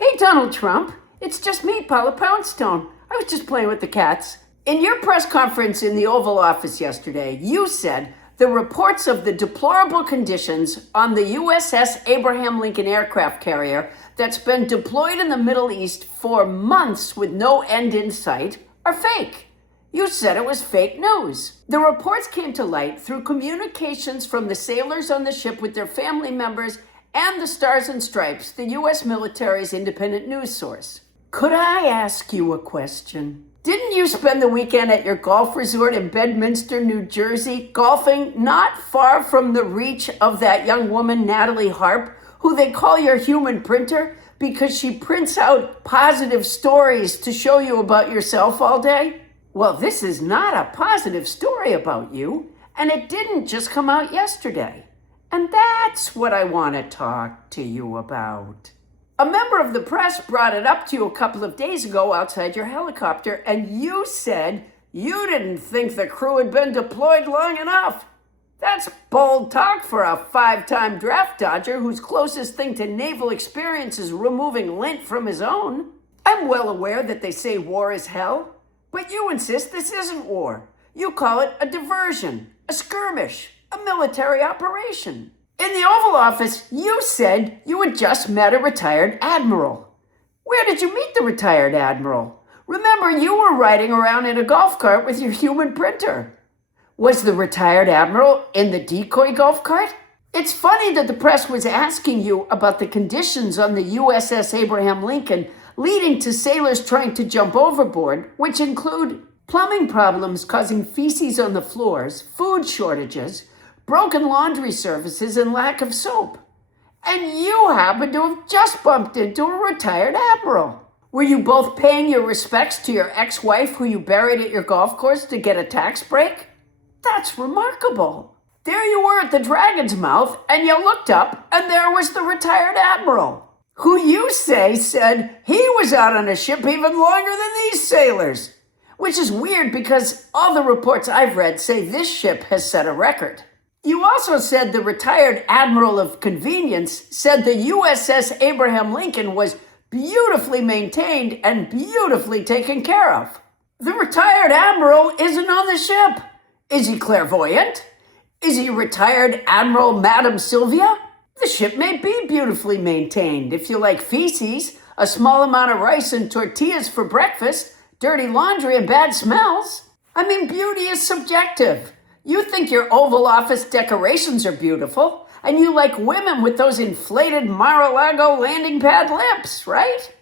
Hey, Donald Trump. It's just me, Paula Poundstone. I was just playing with the cats. In your press conference in the Oval Office yesterday, you said the reports of the deplorable conditions on the USS Abraham Lincoln aircraft carrier that's been deployed in the Middle East for months with no end in sight are fake. You said it was fake news. The reports came to light through communications from the sailors on the ship with their family members and the Stars and Stripes, the U.S. military's independent news source. Could I ask you a question? Didn't you spend the weekend at your golf resort in Bedminster, New Jersey, golfing not far from the reach of that young woman, Natalie Harp, who they call your human printer because she prints out positive stories to show you about yourself all day? Well, this is not a positive story about you, and it didn't just come out yesterday. And that's what I want to talk to you about. A member of the press brought it up to you a couple of days ago outside your helicopter, and you said you didn't think the crew had been deployed long enough. That's bold talk for a 5-time draft dodger whose closest thing to naval experience is removing lint from his own. I'm well aware that they say war is hell, but you insist this isn't war. You call it a diversion, a skirmish, a military operation. In the Oval Office, you said you had just met a retired admiral. Where did you meet the retired admiral? Remember, you were riding around in a golf cart with your human printer. Was the retired admiral in the decoy golf cart? It's funny that the press was asking you about the conditions on the USS Abraham Lincoln, leading to sailors trying to jump overboard, which include plumbing problems causing feces on the floors, food shortages, broken laundry services, and lack of soap. And you happen to have just bumped into a retired admiral. Were you both paying your respects to your ex-wife who you buried at your golf course to get a tax break? That's remarkable. There you were at the Dragon's Mouth, and you looked up, and there was the retired admiral, who you say said he was out on a ship even longer than these sailors. Which is weird because all the reports I've read say this ship has set a record. You also said the retired Admiral of Convenience said the USS Abraham Lincoln was beautifully maintained and beautifully taken care of. The retired Admiral isn't on the ship. Is he clairvoyant? Is he Retired Admiral Madame Sylvia? The ship may be beautifully maintained if you like feces, a small amount of rice and tortillas for breakfast, dirty laundry and bad smells. I mean, beauty is subjective. You think your Oval Office decorations are beautiful, and you like women with those inflated Mar-a-Lago landing pad lips, right?